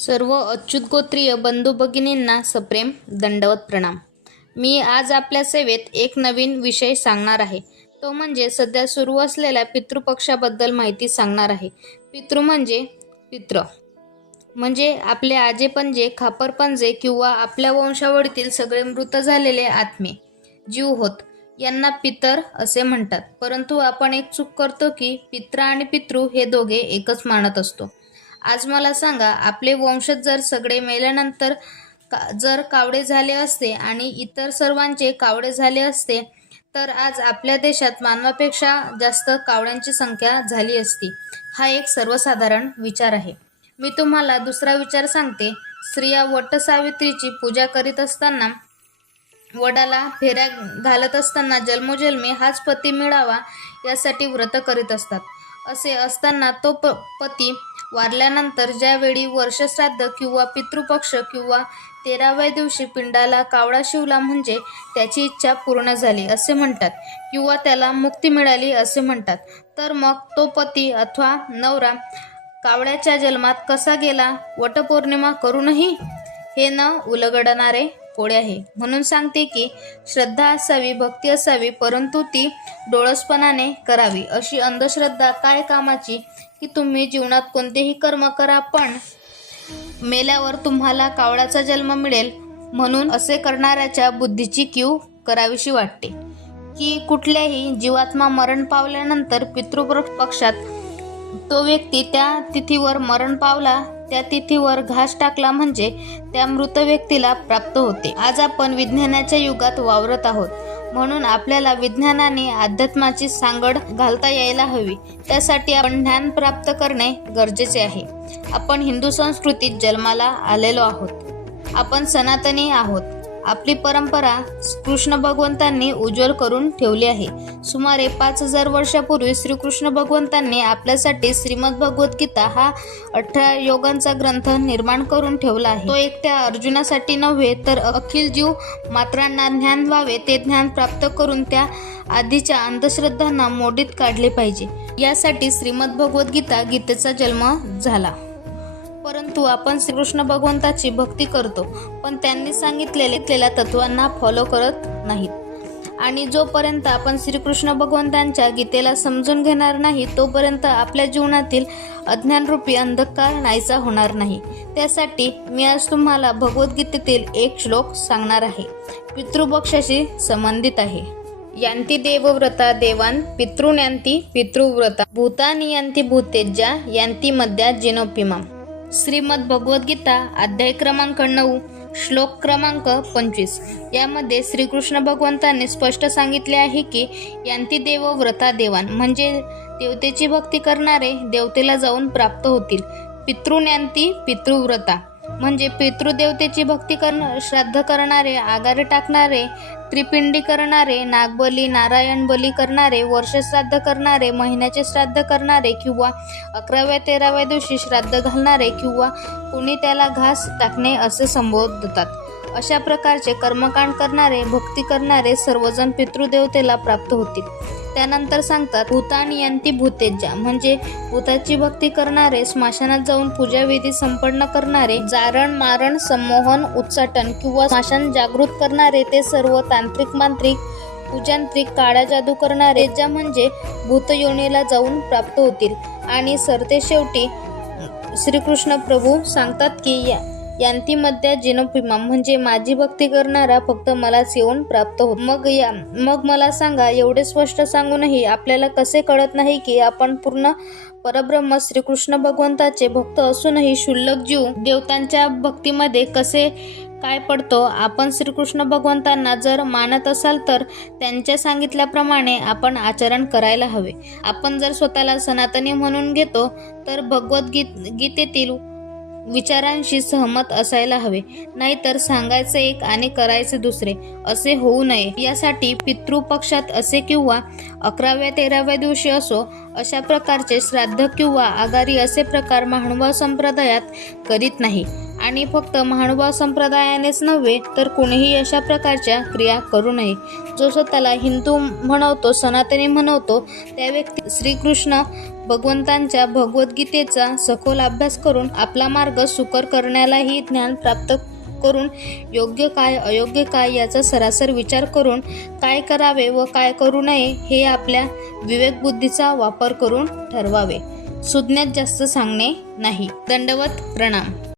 सर्व अच्युत गोत्रीय बंधू भगिनींना सप्रेम दंडवत प्रणाम. मी आज आपल्या सेवेत एक नवीन विषय सांगणार आहे. तो म्हणजे सध्या सुरू असलेल्या पितृपक्षाबद्दल माहिती सांगणार आहे. पितृ म्हणजे पित्र म्हणजे आपले आजे पणजे खापर पणजे किंवा आपल्या वंशावळीतील सगळे मृत झालेले आत्मे जीव होत यांना पितर असे म्हणतात. परंतु आपण एक चूक करतो की पित्र आणि पितृ हे दोघे एकच मानत असतो. आज मला सांगा आपले वंशज जर सगळे मेल्यानंतर का जर कावडे झाले असते आणि इतर सर्वांचे कावडे झाले असते तर आज आपल्या देशात मानवापेक्षा जास्त कावड्यांची संख्या झाली असती. हा एक सर्वसाधारण विचार आहे. मी तुम्हाला दुसरा विचार सांगते. स्त्रिया वटसावित्रीची पूजा करीत असताना वडाला फेऱ्या घालत असताना जन्मोजन्मी हाच पती मिळावा यासाठी व्रत करीत असतात. असे असताना तो प पती वारल्यानंतर ज्यावेळी वर्षश्राद्ध किंवा पितृपक्ष किंवा तेराव्या दिवशी पिंडाला कावळा शिवला म्हणजे त्याची इच्छा पूर्ण झाली असे म्हणतात किंवा त्याला मुक्ती मिळाली असे म्हणतात. तर मग तो पती अथवा नवरा कावळ्याच्या जन्मात कसा गेला? वटपौर्णिमा करूनही हे न उलगडणारे कोडे आहे. म्हणून सांगते की श्रद्धा असावी भक्ती असावी परंतु ती डोळसपणाने करावी. अशी अंधश्रद्धा काय कामाची? की तुम्ही जीवनात कोणतेही कर्म करा पण मेल्यावर तुम्हाला कावळाचा जन्म मिळेल. म्हणून असे करणाऱ्याच्या बुद्धीची कीव करावीशी वाटते. की कुठल्याही जीवात्मा मरण पावल्यानंतर पितृ पक्षात तो व्यक्ती त्या तिथीवर मरण पावला त्या तिथीवर घास टाकला म्हणजे त्या मृत व्यक्तीला प्राप्त होते. आज आपण विज्ञानाच्या युगात वावरत आहोत. म्हणून आपल्याला विज्ञानाने अध्यात्माची सांगड घालता यायला हवी. त्यासाठी आपण ज्ञान प्राप्त करणे गरजेचे आहे. आपण हिंदू संस्कृतीत जन्माला आलेलो आहोत. आपण सनातनी आहोत. आपली परंपरा कृष्ण भगवंतांनी उज्ज्वल करून ठेवली आहे. सुमारे पाच हजार वर्षापूर्वी श्रीकृष्ण भगवंतांनी आपल्यासाठी श्रीमद भगवद्गीता हा अठरा योगांचा ग्रंथ निर्माण करून ठेवला आहे. तो एकट्या अर्जुनासाठी नव्हे तर अखिल जीव मात्रांना ज्ञान व्हावे ते ज्ञान प्राप्त करून त्या आधीच्या अंधश्रद्धांना मोडीत काढले पाहिजे. यासाठी श्रीमद भगवद्गीता गीतेचा जन्म झाला. परंतु आपण श्रीकृष्ण भगवंताची भक्ती करतो पण त्यांनी सांगितलेल्या तत्वांना फॉलो करत नाहीत. आणि जोपर्यंत आपण श्रीकृष्ण भगवंतांच्या गीतेला समजून घेणार नाही तोपर्यंत आपल्या जीवनातील अज्ञानरूपी अंधकार नाहीसा होणार नाही. त्यासाठी मी आज तुम्हाला भगवद्गीतेतील एक श्लोक सांगणार आहे. पितृपक्षाशी संबंधित आहे. यांती देवव्रता देवान पितृन्यांती पितृव्रता भूतानी यांती भूतेज्या यांती मध्या जिनोपिमा श्रीमद भगवद्गीता अध्याय क्रमांक नऊ श्लोक क्रमांक पंचवीस. यामध्ये श्रीकृष्ण भगवंतांनी स्पष्ट सांगितले आहे की यांती देव व्रता देवान म्हणजे देवतेची भक्ती करणारे देवतेला जाऊन प्राप्त होतील. पितृन्यांती पितृव्रता. म्हणजे पितृदेवतेची भक्ती करण श्राद्ध करणारे आगारे टाकणारे त्रिपिंडी करणारे नागबली नारायण बली करणारे वर्षश्राद्ध करणारे महिन्याचे श्राद्ध करणारे किंवा अकराव्या तेराव्या दिवशी श्राद्ध घालणारे किंवा कुणी त्याला घास टाकणे असे संबोधतात. अशा प्रकारचे कर्मकांड करणारे भक्ती करणारे सर्वजण पितृदेवतेला प्राप्त होतील. त्यानंतर सांगतात भूतानी यांती भूतेज्या म्हणजे भूताची भक्ती करणारे स्मशानात जाऊन पूजाविधी संपन्न करणारे जारण मारण संमोहन उच्चाटन किंवा स्मशान जागृत करणारे ते सर्व तांत्रिक मांत्रिक पूजांत्रिक काळा जादू करणारे ज्या म्हणजे भूतयोनीला जाऊन प्राप्त होतील. आणि सरते शेवटी श्रीकृष्ण प्रभू सांगतात की या यांतीमध्ये जिनोपिमा. म्हणजे माझी भक्ती करणारा फक्त मलाच येऊन प्राप्त होत. मग या मग मला सांगा एवढे स्पष्ट सांगूनही आपल्याला कसे कळत नाही की आपण पूर्ण परब्रह्म श्रीकृष्ण भगवंताचे भक्त असूनही शुल्लक जीव देवतांच्या भक्तीमध्ये कसे काय पडतो आपण श्रीकृष्ण भगवंतांना जर मानत असाल तर त्यांच्या सांगितल्याप्रमाणे आपण आचरण करायला हवे. आपण जर स्वतःला सनातनी म्हणून घेतो तर भगवद्गीत गीतेतील विचारांशी सहमत असायला हवे. नाहीतर सांगायचं एक आणि करायचे दुसरे. असे होऊ नये. यासाठी पितृपक्षात असे किंवा अकराव्या तेराव्या दिवशी असो अशा प्रकारचे श्राद्ध किंवा आगारी असे प्रकार महानुभाव संप्रदायात करीत नाही. आणि फक्त महानुभाव संप्रदायानेच नव्हे तर कुणीही अशा प्रकारच्या क्रिया करू नये. जो स्वतःला हिंदू म्हणवतो सनातनी म्हणवतो त्या व्यक्ती श्रीकृष्ण भगवंतांच्या भगवद्गीतेचा सखोल अभ्यास करून आपला मार्ग सुकर करण्यालाही ज्ञान प्राप्त करून योग्य काय अयोग्य काय याचा सरासर विचार करून काय करावे व काय करू नये हे आपल्या विवेकबुद्धीचा वापर करून ठरवावे. सुज्ञात जास्त सांगणे नाही. दंडवत प्रणाम.